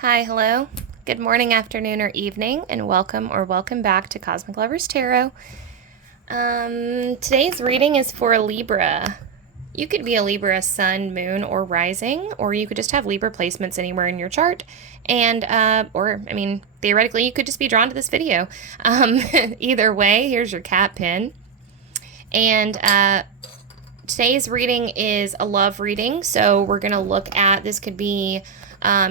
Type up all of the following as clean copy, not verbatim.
Hi, hello. Good morning, afternoon, or evening, and welcome back to Cosmic Lovers Tarot. Today's reading is for Libra. You could be a Libra sun, moon, or rising, or you could just have Libra placements anywhere in your chart. And, theoretically, you could just be drawn to this video. Either way, here's your cat pin. And today's reading is a love reading, so we're going to look at, this could be,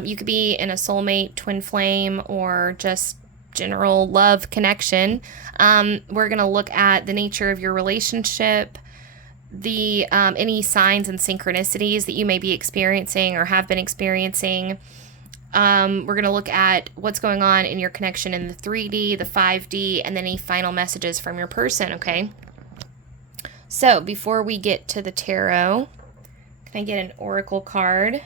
you could be in a soulmate, twin flame, or just general love connection. We're going to look at the nature of your relationship, the any signs and synchronicities that you may be experiencing or have been experiencing. We're going to look at what's going on in your connection in the 3D, the 5D, and then any final messages from your person, okay? So, before we get to the tarot, can I get an oracle card?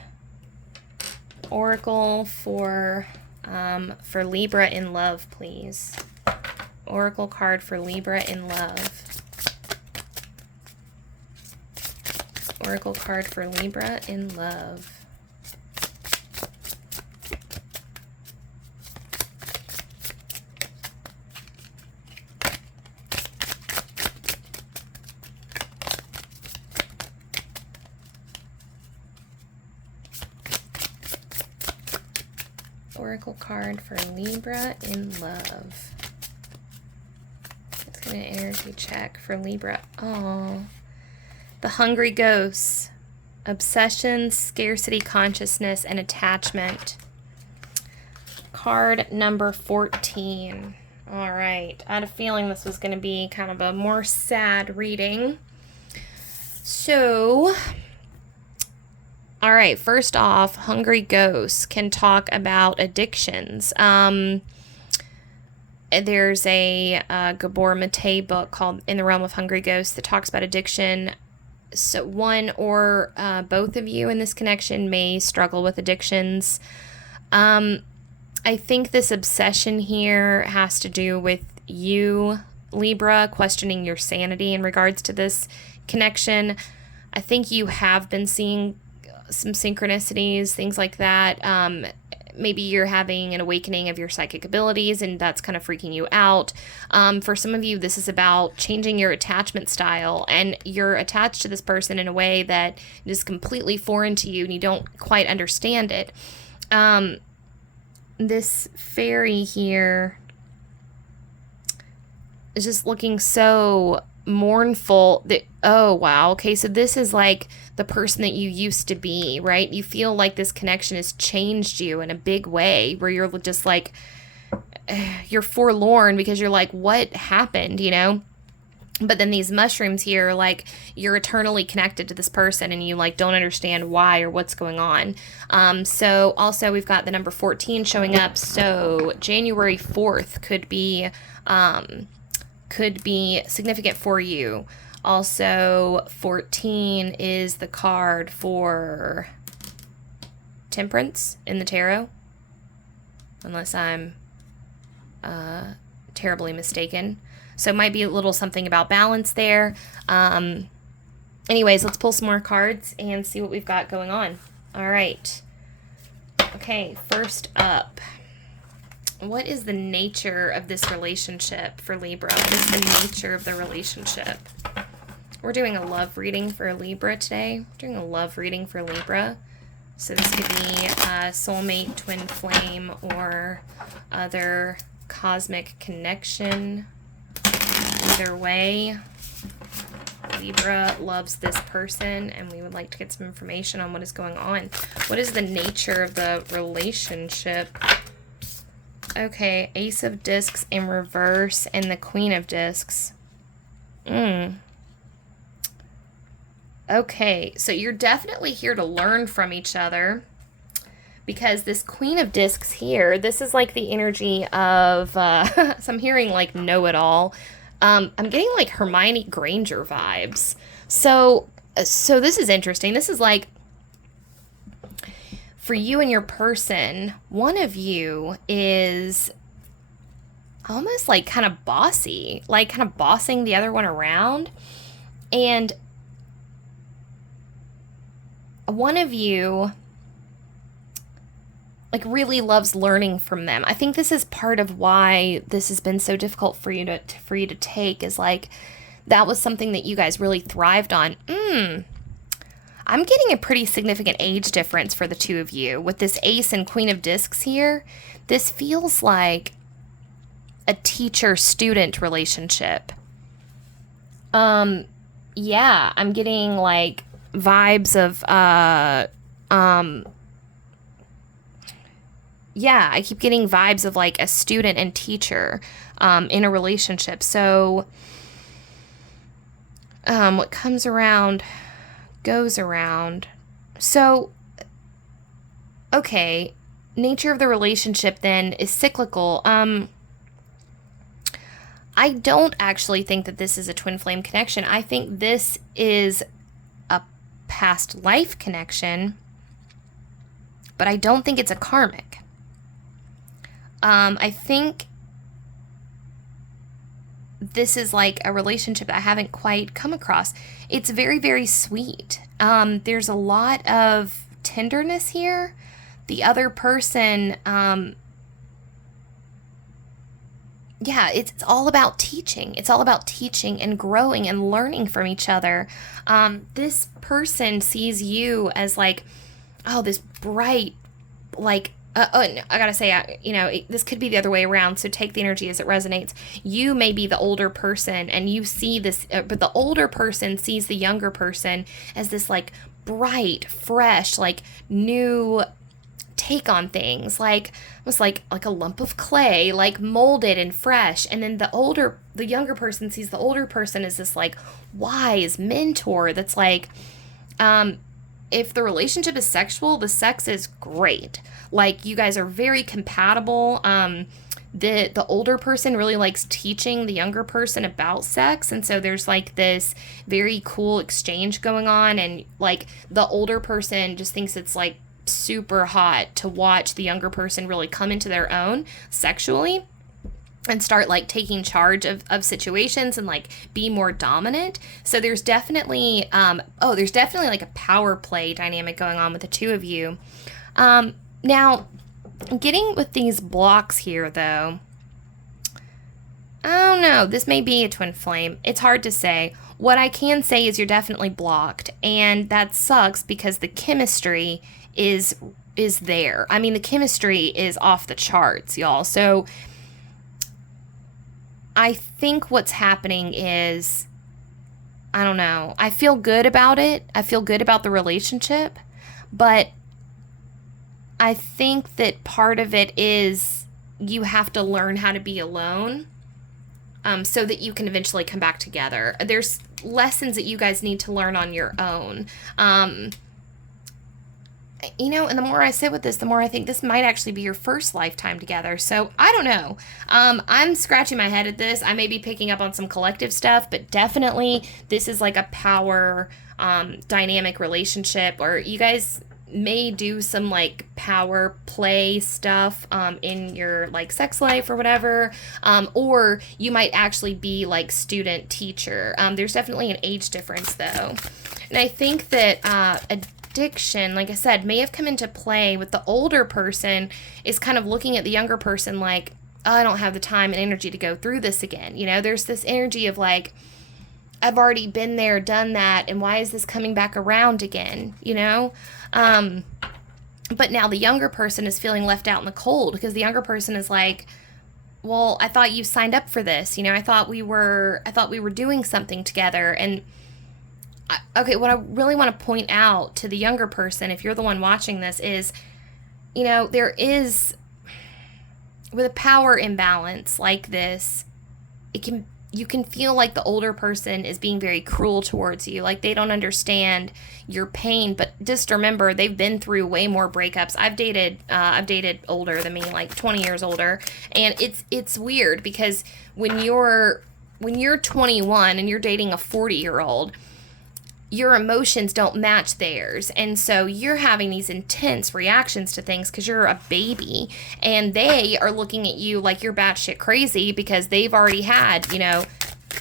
Oracle for Libra in love, please. Oracle card for Libra in love. Oracle card for Libra in love. Oracle card for Libra in love. Let's get an energy check for Libra. Oh, the hungry ghosts, obsession, scarcity consciousness, and attachment. Card number 14. All right, I had a feeling this was going to be kind of a more sad reading. So, all right, first off, hungry ghosts can talk about addictions. There's a Gabor Mate book called In the Realm of Hungry Ghosts that talks about addiction. So one or both of you in this connection may struggle with addictions. I think this obsession here has to do with you, Libra, questioning your sanity in regards to this connection. I think you have been seeing some synchronicities, things like that. Maybe you're having an awakening of your psychic abilities and that's kind of freaking you out. For some of you, this is about changing your attachment style, and you're attached to this person in a way that is completely foreign to you and you don't quite understand it. This fairy here is just looking so mournful that, oh wow, okay, so this is like the person that you used to be, right? You feel like this connection has changed you in a big way, where you're just like, you're forlorn because you're like, what happened, you know? But then these mushrooms here, like, you're eternally connected to this person and you like don't understand why or what's going on. So also we've got the number 14 showing up. So January 4th could be significant for you. Also, 14 is the card for temperance in the tarot, unless I'm terribly mistaken. So it might be a little something about balance there. Anyways, let's pull some more cards and see what we've got going on. All right. Okay, first up. What is the nature of this relationship for Libra? What is the nature of the relationship? We're doing a love reading for Libra today. We're doing a love reading for Libra. So this could be a soulmate, twin flame, or other cosmic connection. Either way, Libra loves this person, and we would like to get some information on what is going on. What is the nature of the relationship? Okay, Ace of Discs in reverse and the Queen of Discs. Okay, so you're definitely here to learn from each other, because this Queen of Discs here, this is like the energy of, so I'm hearing like know-it-all. I'm getting like Hermione Granger vibes. So this is interesting. This is like, for you and your person, one of you is almost like kind of bossy, like kind of bossing the other one around. And one of you like really loves learning from them. I think this is part of why this has been so difficult for you to take, is like that was something that you guys really thrived on. I'm getting a pretty significant age difference for the two of you with this Ace and Queen of Discs here. This feels like a teacher-student relationship. Yeah, I'm getting like vibes of yeah, I keep getting vibes of like a student and teacher in a relationship. So what comes around goes around. So okay, nature of the relationship then is cyclical. I don't actually think that this is a twin flame connection. I think this is a past life connection, but I don't think it's a karmic. I think this is like a relationship that I haven't quite come across. It's very, very sweet. There's a lot of tenderness here. The other person, yeah, it's all about teaching. It's all about teaching and growing and learning from each other. This person sees you as like, oh, this bright, like, I gotta say, this could be the other way around, so take the energy as it resonates. You may be the older person, and you see this, but the older person sees the younger person as this, like, bright, fresh, like, new take on things, like, almost like a lump of clay, like, molded and fresh. And then the younger person sees the older person as this, like, wise mentor that's like, if the relationship is sexual, the sex is great. Like, you guys are very compatible. The older person really likes teaching the younger person about sex, and so there's like this very cool exchange going on, and like the older person just thinks it's like super hot to watch the younger person really come into their own sexually and start like taking charge of situations and like be more dominant. So there's definitely like a power play dynamic going on with the two of you. Now, getting with these blocks here though, I don't know, this may be a twin flame. It's hard to say. What I can say is you're definitely blocked, and that sucks because the chemistry is there. I mean, the chemistry is off the charts, y'all. So I think what's happening is, I don't know, I feel good about it. I feel good about the relationship, but I think that part of it is you have to learn how to be alone, so that you can eventually come back together. There's lessons that you guys need to learn on your own. And the more I sit with this, the more I think this might actually be your first lifetime together. So I don't know. I'm scratching my head at this. I may be picking up on some collective stuff, but definitely this is like a power dynamic relationship, or you guys may do some like power play stuff in your like sex life or whatever, or you might actually be like student teacher. There's definitely an age difference though, and I think that addiction, like I said, may have come into play with the older person is kind of looking at the younger person like, oh, I don't have the time and energy to go through this again. There's this energy of like, I've already been there, done that, and why is this coming back around again, But now the younger person is feeling left out in the cold because the younger person is like, well, I thought you signed up for this, I thought we were doing something together. And what I really want to point out to the younger person, if you're the one watching this, is, there is, with a power imbalance like this, you can feel like the older person is being very cruel towards you. Like they don't understand your pain, but just remember they've been through way more breakups. I've dated older than me, like 20 years older. And it's weird because when you're 21 and you're dating a 40-year-old, your emotions don't match theirs. And so you're having these intense reactions to things because you're a baby, and they are looking at you like you're batshit crazy because they've already had,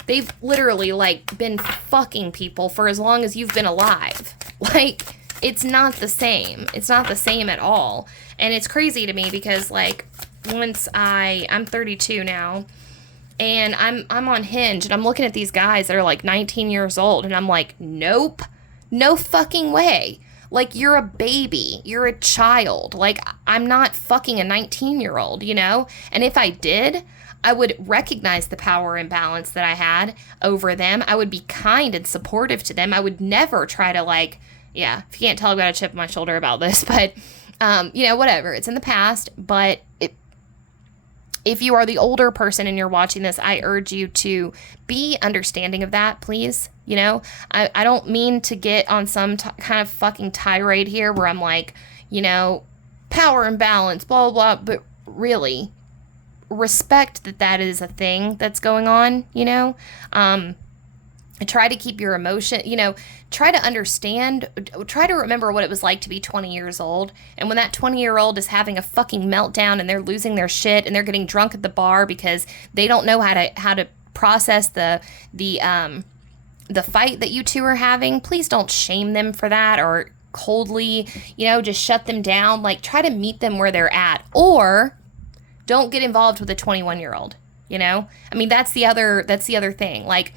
they've literally like been fucking people for as long as you've been alive. Like it's not the same. It's not the same at all. And it's crazy to me because, like, I'm 32 now, and I'm on Hinge, and I'm looking at these guys that are like 19 years old, and I'm like, nope, no fucking way. Like, you're a baby. You're a child. Like, I'm not fucking a 19-year-old, you know? And if I did, I would recognize the power imbalance that I had over them. I would be kind and supportive to them. I would never try to, like, yeah, if you can't tell, I've got a chip on my shoulder about this, but, you know, whatever. It's in the past, but if you are the older person and you're watching this, I urge you to be understanding of that, please. You know, I don't mean to get on some kind of fucking tirade here where I'm like, you know, power imbalance, blah, blah, blah, but really respect that is a thing that's going on, you know? Try to keep your emotion, you know, try to understand, try to remember what it was like to be 20 years old. And when that 20-year-old is having a fucking meltdown and they're losing their shit and they're getting drunk at the bar because they don't know how to process the fight that you two are having, please don't shame them for that or coldly, you know, just shut them down. Like, try to meet them where they're at, or don't get involved with a 21-year-old, you know? I mean, that's the other thing. Like,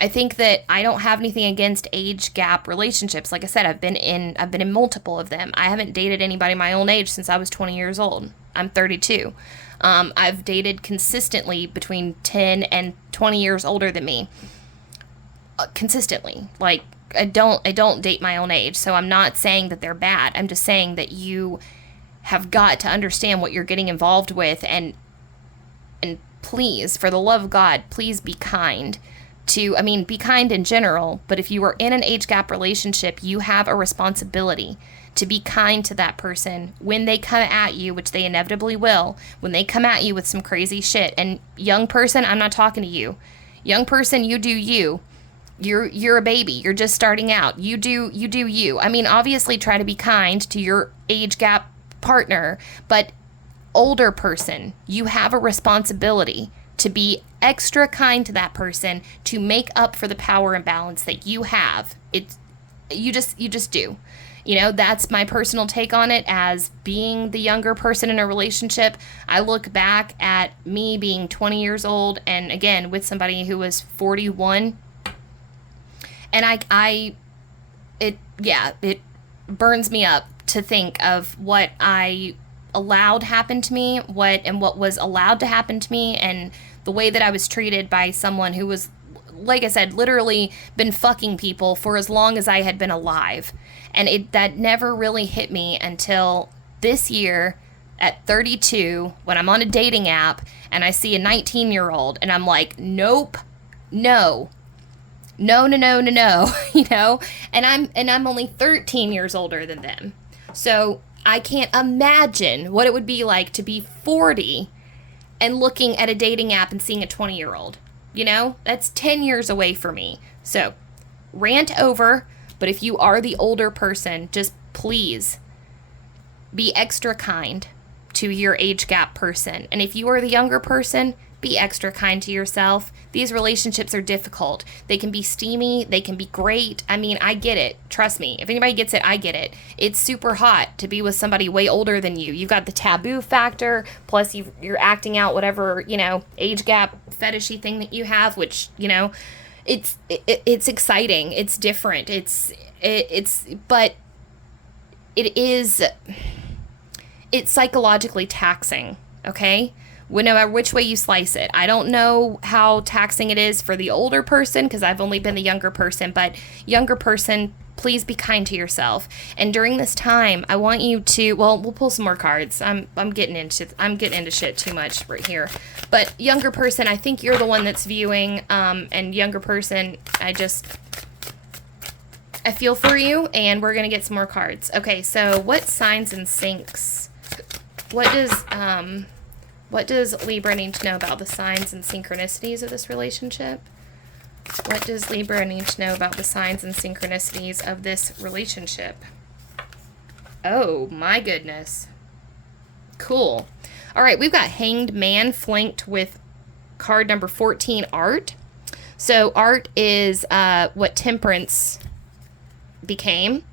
I think that I don't have anything against age gap relationships. Like I said, I've been in multiple of them. I haven't dated anybody my own age since I was 20 years old. I'm 32. I've dated consistently between 10 and 20 years older than me. Consistently. Like, I don't date my own age, so I'm not saying that they're bad. I'm just saying that you have got to understand what you're getting involved with, and please, for the love of God, please be kind. Be kind in general, but if you are in an age gap relationship, you have a responsibility to be kind to that person when they come at you, which they inevitably will, when they come at you with some crazy shit. And young person, I'm not talking to you. Young person, you do you. You're a baby. You're just starting out. You do you. I mean, obviously try to be kind to your age gap partner, but older person, you have a responsibility to be extra kind to that person to make up for the power imbalance that you have. You just do. You know, that's my personal take on it as being the younger person in a relationship. I look back at me being 20 years old and, again, with somebody who was 41. And it burns me up to think of what I allowed happen to me, what was allowed to happen to me, and the way that I was treated by someone who was, like I said, literally been fucking people for as long as I had been alive. And that never really hit me until this year at 32, when I'm on a dating app and I see a 19-year-old and I'm like, nope, no, you know, and I'm only 13 years older than them. So I can't imagine what it would be like to be 40 and looking at a dating app and seeing a 20-year-old. You know, that's 10 years away for me. So, rant over, but if you are the older person, just please be extra kind to your age gap person. And if you are the younger person, be extra kind to yourself. These relationships are difficult. They can be steamy. They can be great. I mean, I get it. Trust me. If anybody gets it, I get it. It's super hot to be with somebody way older than you. You've got the taboo factor, plus you're acting out whatever, you know, age gap fetishy thing that you have, which, you know, it's exciting. It's different. But it's psychologically taxing, okay? No matter which way you slice it. I don't know how taxing it is for the older person, because I've only been the younger person, but younger person, please be kind to yourself. And during this time, I want you to, well, we'll pull some more cards. I'm getting into shit too much right here. But younger person, I think you're the one that's viewing, and younger person, I feel for you, and we're going to get some more cards. Okay, so what signs and syncs? What does Libra need to know about the signs and synchronicities of this relationship? What does Libra need to know about the signs and synchronicities of this relationship? Oh, my goodness. Cool. All right, we've got Hanged Man flanked with card number 14, Art. So Art is what Temperance became.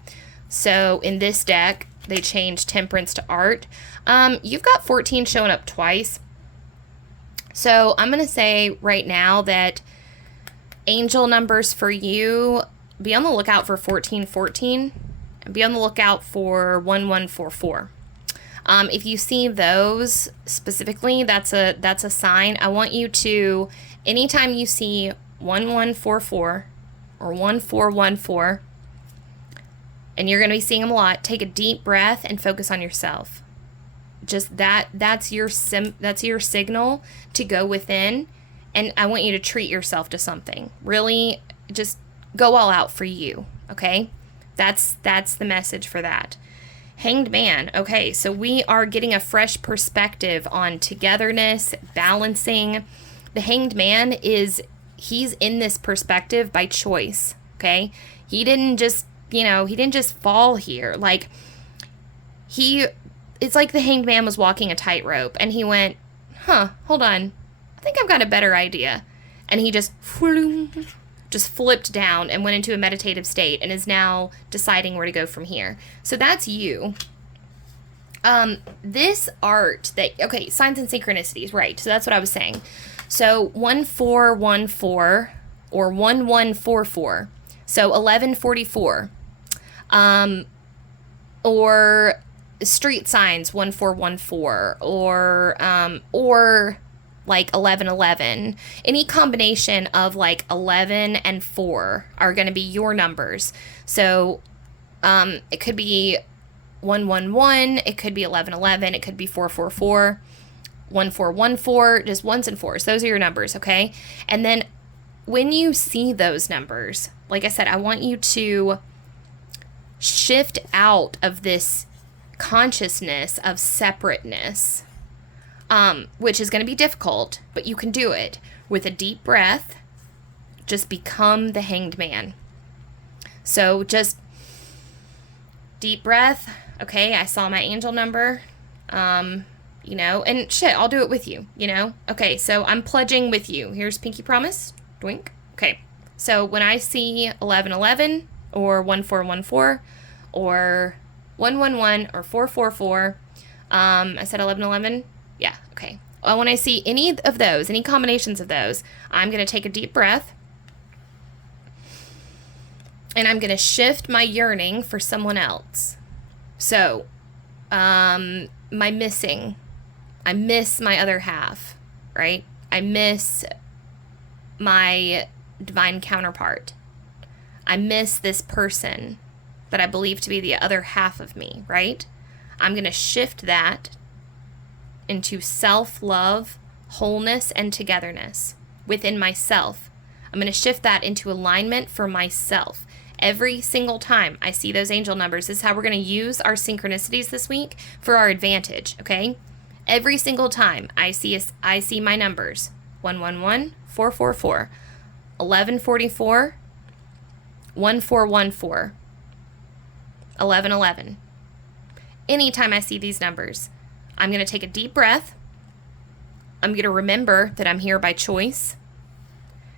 So in this deck, they changed Temperance to Art. You've got 14 showing up twice. So I'm going to say right now that angel numbers for you, be on the lookout for 1414 and be on the lookout for 1144. If you see those specifically, that's a sign. I want you to, anytime you see 1144 or 1414, and you're going to be seeing them a lot, take a deep breath and focus on yourself. Just that's your signal to go within, and I want you to treat yourself to something. Really just go all out for you, okay? That's the message for that. Hanged Man. Okay, so we are getting a fresh perspective on togetherness, balancing. The Hanged Man he's in this perspective by choice, okay? He didn't just fall here. Like, it's like the Hanged Man was walking a tightrope and he went, hold on, I think I've got a better idea. And he just flipped down and went into a meditative state and is now deciding where to go from here. So that's you. This art okay, signs and synchronicities, right? So that's what I was saying. So 1414 or 1144. So 1144. Or street signs 1414 or like 1111. Any combination of like 11 and 4 are going to be your numbers. So it could be 111, it could be 1111, it could be 444, 1414, just ones and fours. Those are your numbers, okay? And then when you see those numbers, like I said, I want you to shift out of this consciousness of separateness, which is going to be difficult, but you can do it with a deep breath. Just become the Hanged Man. So just deep breath. Okay, I saw my angel number, and shit, I'll do it with you, Okay, so I'm pledging with you. Here's Pinky Promise. Dwink. Okay, so when I see 1111 or 1414 or 111 or 444, I said 1111. Yeah, okay. Well, when I see any of those, any combinations of those, I'm going to take a deep breath. And I'm going to shift my yearning for someone else. So, I miss my other half, right? I miss my divine counterpart. I miss this person that I believe to be the other half of me, right? I'm going to shift that into self-love, wholeness, and togetherness within myself. I'm going to shift that into alignment for myself. Every single time I see those angel numbers, this is how we're going to use our synchronicities this week for our advantage, okay? Every single time I see my numbers, 111, 444, 1144, 1414, 1111. Anytime I see these numbers, I'm going to take a deep breath. I'm going to remember that I'm here by choice,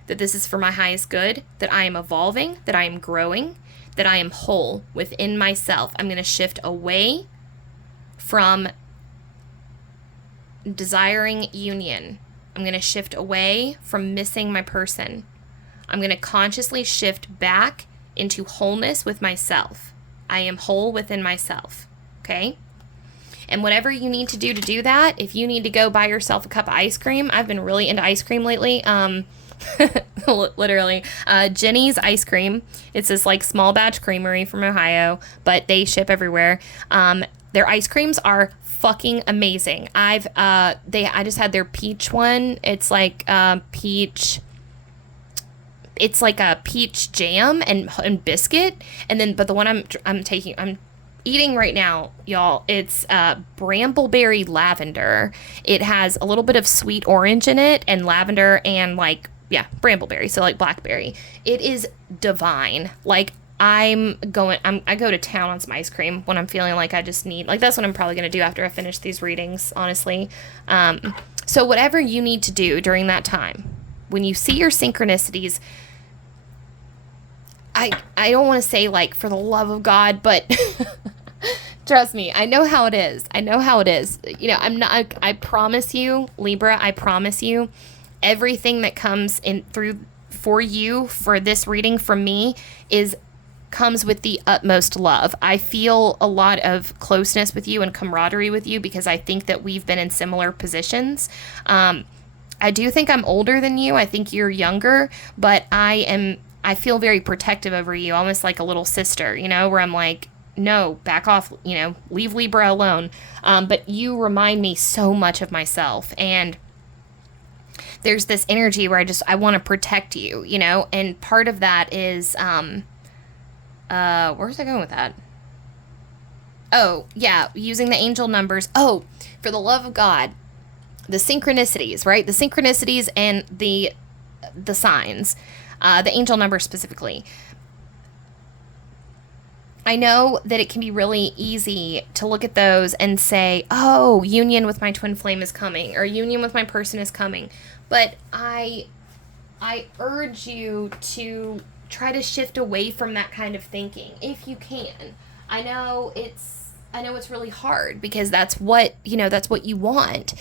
that this is for my highest good, that I am evolving, that I am growing, that I am whole within myself. I'm going to shift away from desiring union. I'm going to shift away from missing my person. I'm going to consciously shift back into wholeness with myself. I am whole within myself, okay? And whatever you need to do that, if you need to go buy yourself a cup of ice cream, I've been really into ice cream lately. Literally, Jenny's Ice Cream. It's this like small batch creamery from Ohio, but they ship everywhere. Their ice creams are fucking amazing. I just had their peach one. It's like peach. It's like a peach jam and biscuit, and then but the one I'm eating right now, y'all, it's brambleberry lavender. It has a little bit of sweet orange in it and lavender and brambleberry, so like blackberry. It is divine. Like I go to town on some ice cream when I'm feeling like I just need, like that's what I'm probably going to do after I finish these readings, honestly. So whatever you need to do during that time, when you see your synchronicities, I don't want to say like for the love of God, but trust me, I know how it is. I know how it is. You know, I promise you, Libra, I promise you, everything that comes in through for you for this reading from me comes with the utmost love. I feel a lot of closeness with you and camaraderie with you because I think that we've been in similar positions. I do think I'm older than you. I think you're younger, but I feel very protective over you, almost like a little sister, you know, where I'm like, no, back off, you know, leave Libra alone. But you remind me so much of myself. And there's this energy where I want to protect you, you know, and part of that is, where's I going with that? Oh, yeah, using the angel numbers. Oh, for the love of God, the synchronicities, right? The synchronicities and the signs, the angel numbers specifically. I know that it can be really easy to look at those and say, oh, union with my twin flame is coming, or union with my person is coming. But I urge you to try to shift away from that kind of thinking if you can. I know it's really hard because that's what you want.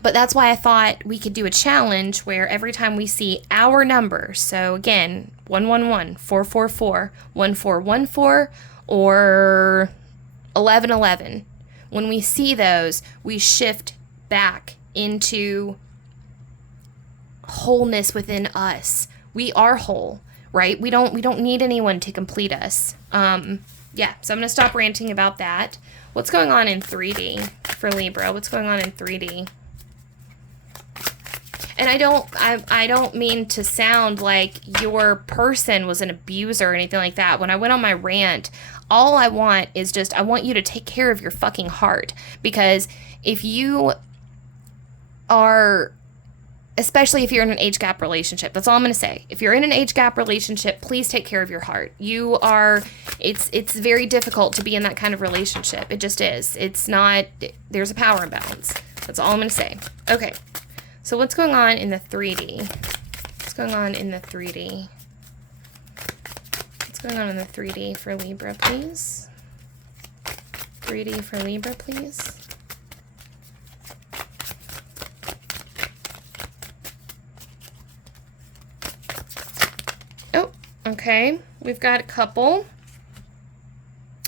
But that's why I thought we could do a challenge where every time we see our number, so again, 111, 444, 1414, or 1111, when we see those, we shift back into wholeness within us. We are whole, right? We don't need anyone to complete us. Yeah, so I'm going to stop ranting about that. What's going on in 3D for Libra? What's going on in 3D? And I don't mean to sound like your person was an abuser or anything like that. When I went on my rant, all I want is I want you to take care of your fucking heart. Because if you are, especially if you're in an age gap relationship, that's all I'm going to say. If you're in an age gap relationship, please take care of your heart. It's very difficult to be in that kind of relationship. It just is. It's not, there's a power imbalance. That's all I'm going to say. Okay. So what's going on in the 3D? What's going on in the 3D? What's going on in the 3D for Libra, please? 3D for Libra, please. Oh, okay. We've got a couple.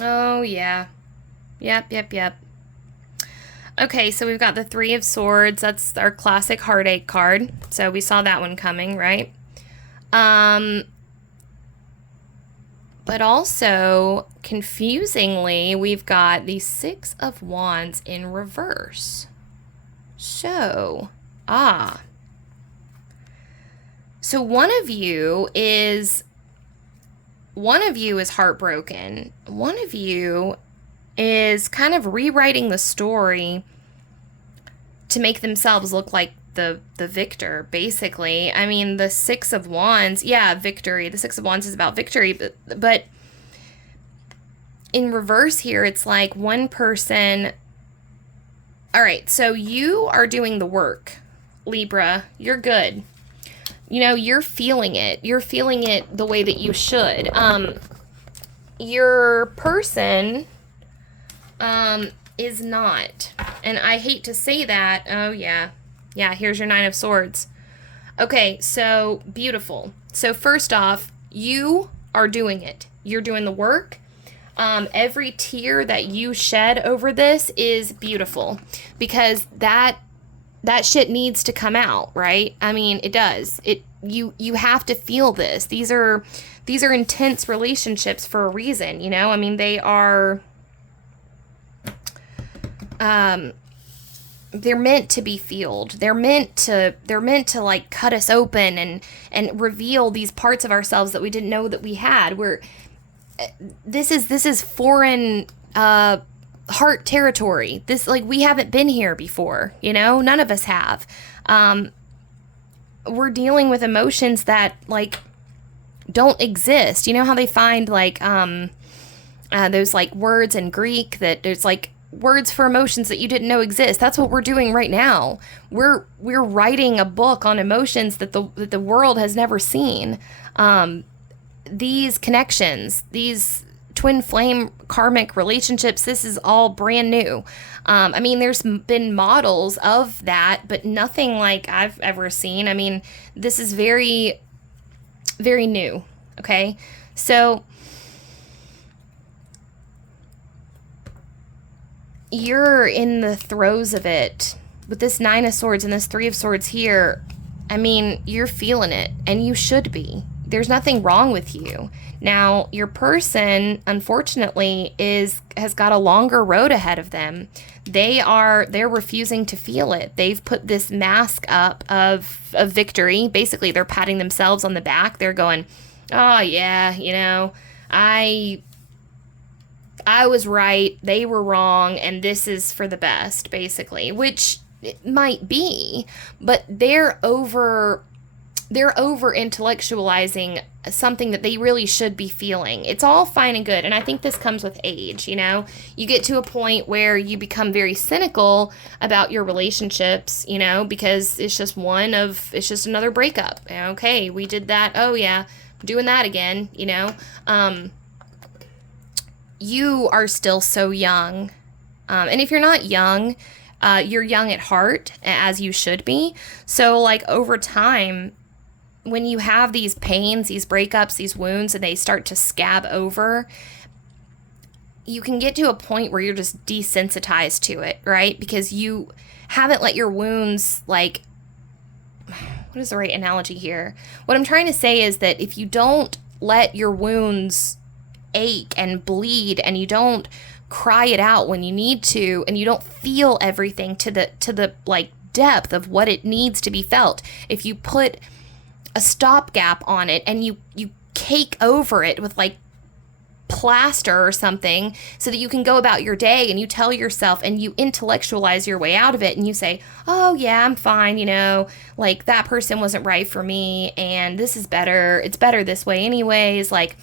Oh, yeah. Yep. Okay, so we've got the Three of Swords. That's our classic heartache card. So we saw that one coming, right? But also, confusingly, we've got the Six of Wands in reverse. So, So one of you is heartbroken. One of you is kind of rewriting the story to make themselves look like the victor, basically. I mean, the Six of Wands, yeah, victory. The Six of Wands is about victory, but in reverse here, it's like one person. All right, so you are doing the work, Libra. You're good. You know, you're feeling it. You're feeling it the way that you should. Your person is not. And I hate to say that. Oh, yeah. Yeah, here's your Nine of Swords. Okay, so beautiful. So first off, you are doing it. You're doing the work. Every tear that you shed over this is beautiful because that shit needs to come out, right? I mean, it does. You have to feel this. These are intense relationships for a reason, you know? I mean, they are they're meant to be fueled. They're meant to like cut us open and reveal these parts of ourselves that we didn't know that we had. This is foreign heart territory. This, like, we haven't been here before, you know? None of us have. We're dealing with emotions that, like, don't exist. You know how they find, like, those, like, words in Greek that there's, like, words for emotions that you didn't know exist? That's what we're doing right now. We're writing a book on emotions that the world has never seen. these connections, these twin flame karmic relationships, this is all brand new. I mean, there's been models of that, but nothing like I've ever seen. I mean, this is very, very new. Okay. So you're in the throes of it with this 9 of Swords and this 3 of Swords here. I mean, you're feeling it, and you should be. There's nothing wrong with you. Now, your person, unfortunately, has got a longer road ahead of them. They're refusing to feel it. They've put this mask up of victory. Basically, they're patting themselves on the back. They're going, oh yeah, you know, I was right, they were wrong, and this is for the best, basically, which it might be, but they're over intellectualizing something that they really should be feeling. It's all fine and good, and I think this comes with age, you know? You get to a point where you become very cynical about your relationships, you know, because it's just another breakup. Okay, we did that. Oh yeah, I'm doing that again, you know? You are still so young. And if you're not young, you're young at heart, as you should be. So, like, over time, when you have these pains, these breakups, these wounds, and they start to scab over, you can get to a point where you're just desensitized to it, right? Because you haven't let your wounds, like, what is the right analogy here? What I'm trying to say is that if you don't let your wounds ache and bleed, and you don't cry it out when you need to, and you don't feel everything to the like depth of what it needs to be felt, if you put a stopgap on it and you cake over it with like plaster or something so that you can go about your day, and you tell yourself and you intellectualize your way out of it, and you say, oh yeah, I'm fine, you know, like that person wasn't right for me, and this is better, it's better this way anyways, like,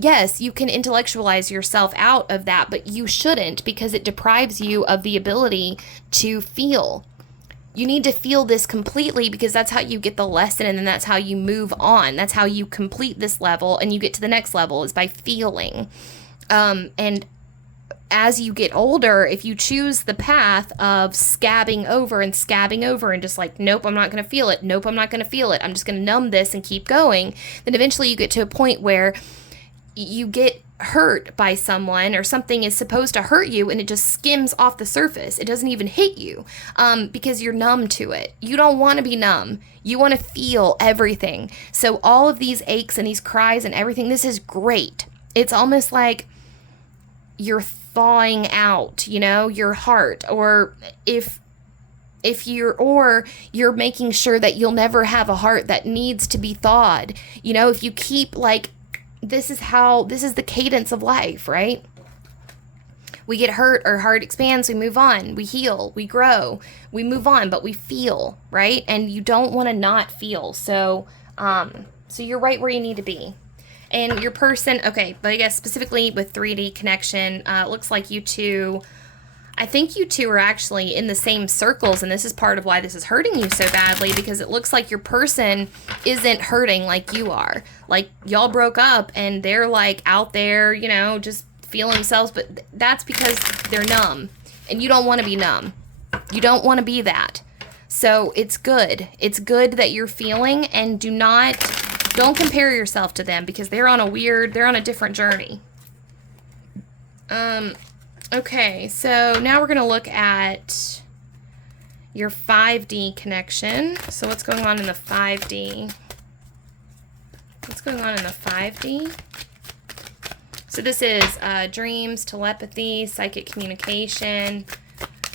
yes, you can intellectualize yourself out of that, but you shouldn't, because it deprives you of the ability to feel. You need to feel this completely, because that's how you get the lesson, and then that's how you move on. That's how you complete this level and you get to the next level, is by feeling. And as you get older, if you choose the path of scabbing over and just like, nope, I'm not going to feel it. Nope, I'm not going to feel it. I'm just going to numb this and keep going. Then eventually you get to a point where you get hurt by someone, or something is supposed to hurt you, and it just skims off the surface. It doesn't even hit you, because you're numb to it. You don't want to be numb. You want to feel everything. So all of these aches and these cries and everything, this is great. It's almost like you're thawing out, you know, your heart, or if you're making sure that you'll never have a heart that needs to be thawed. You know, if you keep like, this is the cadence of life, right? We get hurt, our heart expands, we move on, we heal, we grow, we move on, but we feel, right? And you don't want to not feel. So you're right where you need to be. And your person, okay, but I guess specifically with 3D connection, it looks like you two, I think you two are actually in the same circles, and this is part of why this is hurting you so badly, because it looks like your person isn't hurting like you are. Like, y'all broke up, and they're like out there, you know, just feeling themselves, but that's because they're numb, and you don't want to be numb. You don't want to be that. So it's good. It's good that you're feeling, and don't compare yourself to them, because they're on a different journey. Okay, so now we're going to look at your 5D connection. So what's going on in the 5D? What's going on in the 5D? So this is dreams, telepathy, psychic communication,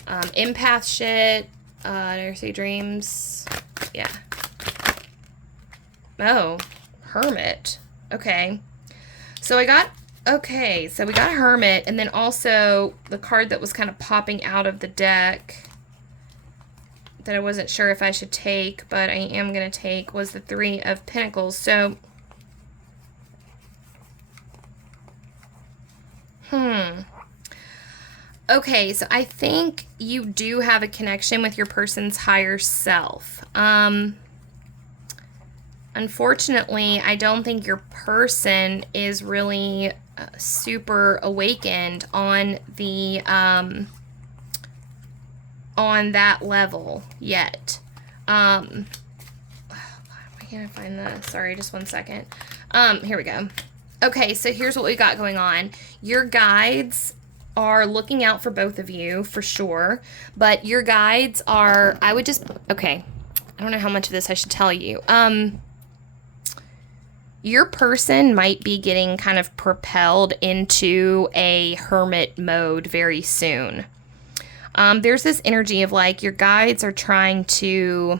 empath shit. Did I say dreams? Yeah. Oh, hermit. Okay. So we got Hermit, and then also the card that was kind of popping out of the deck that I wasn't sure if I should take, but I am going to take, was the 3 of Pentacles. So, okay, so I think you do have a connection with your person's higher self. Unfortunately, I don't think your person is really super awakened on the on that level yet. Why can't I find the? Sorry, just one second. Here we go. Okay, so here's what we got going on. Your guides are looking out for both of you for sure, but your guides are, okay, I don't know how much of this I should tell you. Your person might be getting kind of propelled into a hermit mode very soon. There's this energy of like your guides are trying to,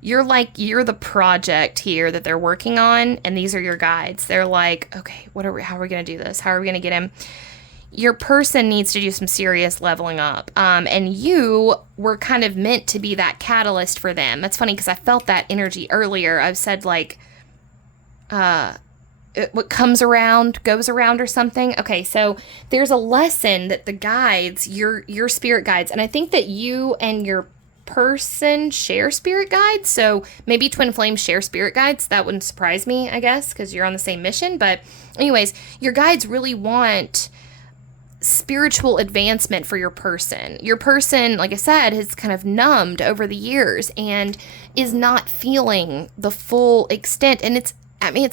you're the project here that they're working on, and these are your guides. They're like, okay, how are we going to do this? How are we going to get him? Your person needs to do some serious leveling up. And you were kind of meant to be that catalyst for them. That's funny because I felt that energy earlier. I've said like, what comes around goes around or something. Okay, so there's a lesson that the guides, your spirit guides, and I think that you and your person share spirit guides, so maybe twin flames share spirit guides. That wouldn't surprise me, I guess, because you're on the same mission. But anyways, your guides really want spiritual advancement for your person. Your person, like I said, has kind of numbed over the years and is not feeling the full extent. And it's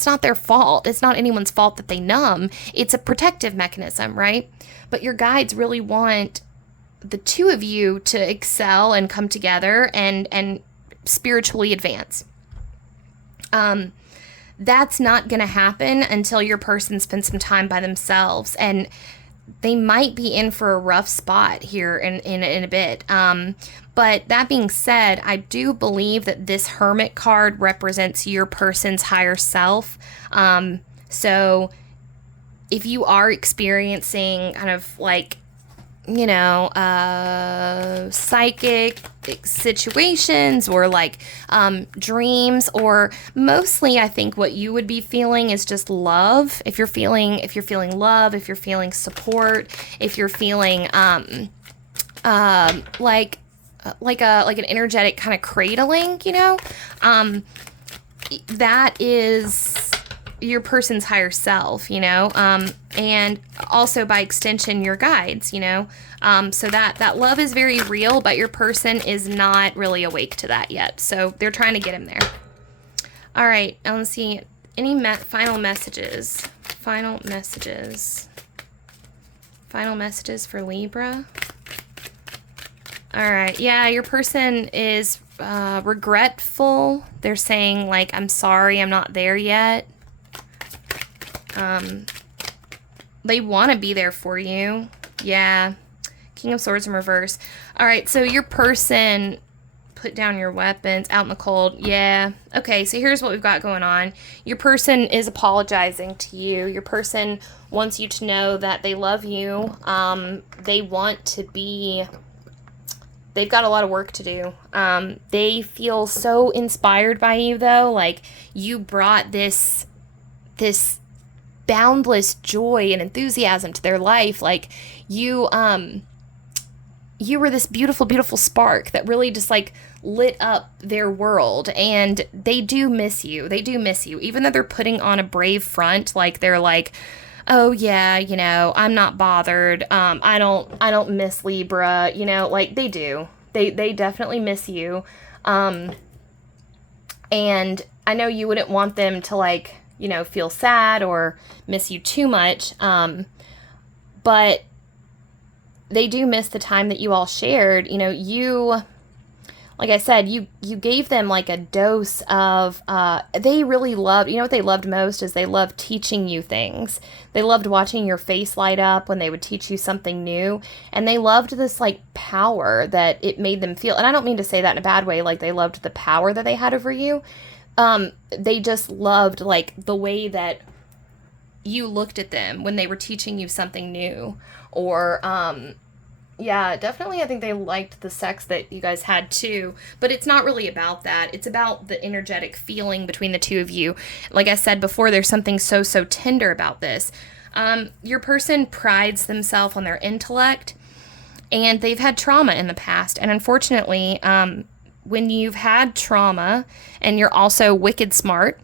not their fault. It's not anyone's fault that they numb. It's a protective mechanism, right? But your guides really want the two of you to excel and come together and spiritually advance. That's not going to happen until your person spends some time by themselves, and they might be in for a rough spot here in a bit. But that being said, I do believe that this Hermit card represents your person's higher self. So if you are experiencing kind of like, psychic situations or like dreams, or mostly I think what you would be feeling is just love. If you're feeling love, if you're feeling support, if you're feeling like an energetic kind of cradling, that is your person's higher self, and also by extension your guides, so that love is very real, but your person is not really awake to that yet, so they're trying to get him there. All right, now let's see, any final messages for Libra. All right, yeah, your person is regretful. They're saying like, I'm sorry, I'm not there yet. They want to be there for you. Yeah. King of Swords in reverse. All right, so your person, put down your weapons, out in the cold. Yeah. Okay, so here's what we've got going on. Your person is apologizing to you. Your person wants you to know that they love you. They want to be... They've got a lot of work to do. They feel so inspired by you, though. Like, you brought this boundless joy and enthusiasm to their life. Like, you were this beautiful, beautiful spark that really just like lit up their world, and they do miss you. They do miss you, even though they're putting on a brave front. Like, they're like, oh yeah, I'm not bothered. I don't miss Libra, like they do. They definitely miss you. And I know you wouldn't want them to like, feel sad or miss you too much. But they do miss the time that you all shared. Like I said, you gave them like a dose of, they really loved, what they loved most is they loved teaching you things. They loved watching your face light up when they would teach you something new. And they loved this like power that it made them feel. And I don't mean to say that in a bad way, like they loved the power that they had over you. They just loved like the way that you looked at them when they were teaching you something new, or, yeah, definitely I think they liked the sex that you guys had too, but it's not really about that. It's about the energetic feeling between the two of you. Like I said before, there's something so tender about this. Your person prides themselves on their intellect, and they've had trauma in the past, and unfortunately, when you've had trauma and you're also wicked smart,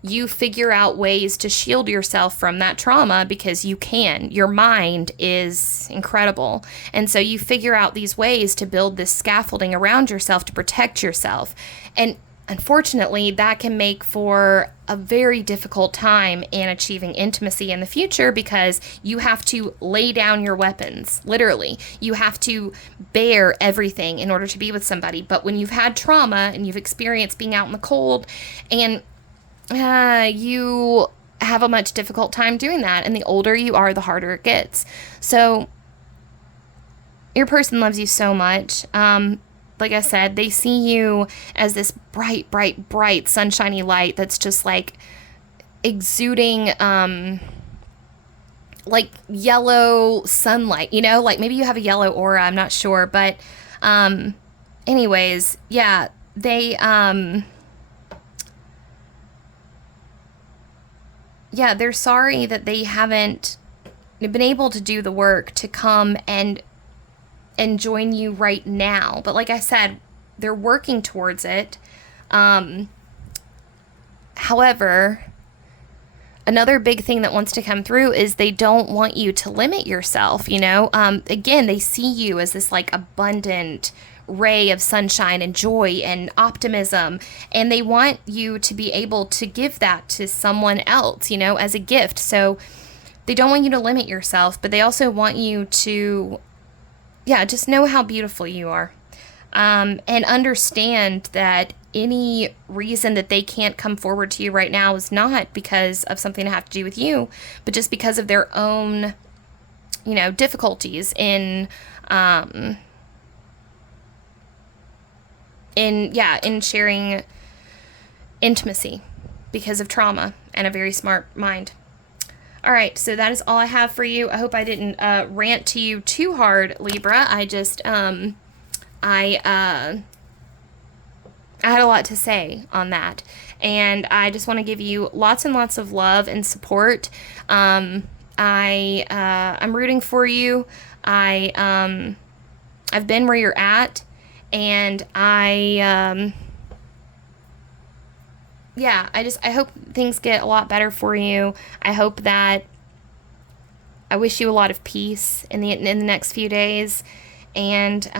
you figure out ways to shield yourself from that trauma because you can. Your mind is incredible. And so you figure out these ways to build this scaffolding around yourself to protect yourself. And unfortunately, that can make for a very difficult time in achieving intimacy in the future because you have to lay down your weapons, literally. You have to bear everything in order to be with somebody. But when you've had trauma and you've experienced being out in the cold, and you have a much difficult time doing that. And the older you are, the harder it gets. So your person loves you so much. Like I said, they see you as this bright, bright, bright, sunshiny light that's just like exuding, like yellow sunlight, you know, like maybe you have a yellow aura, I'm not sure. But, anyways, yeah, they're sorry that they haven't been able to do the work to come and join you right now. But like I said, they're working towards it. However, another big thing that wants to come through is they don't want you to limit yourself, you know? Again, they see you as this like abundant ray of sunshine and joy and optimism, and they want you to be able to give that to someone else, you know, as a gift. So they don't want you to limit yourself, but they also want you to, just know how beautiful you are, and understand that any reason that they can't come forward to you right now is not because of something to have to do with you, but just because of their own, you know, difficulties in sharing intimacy because of trauma and a very smart mind. All right, so that is all I have for you. I hope I didn't rant to you too hard, Libra. I just, I had a lot to say on that. And I just want to give you lots and lots of love and support. I'm rooting for you. I've been where you're at. And I hope things get a lot better for you. I wish you a lot of peace in the next few days. And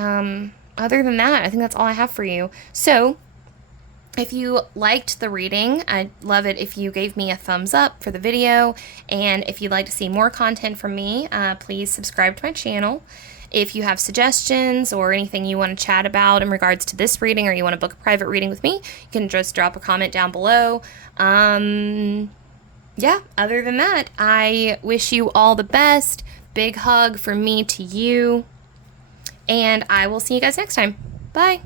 other than that, I think that's all I have for you. So if you liked the reading, I'd love it if you gave me a thumbs up for the video. And if you'd like to see more content from me, please subscribe to my channel. If you have suggestions or anything you want to chat about in regards to this reading, or you want to book a private reading with me, you can just drop a comment down below. Other than that, I wish you all the best. Big hug from me to you. And I will see you guys next time. Bye.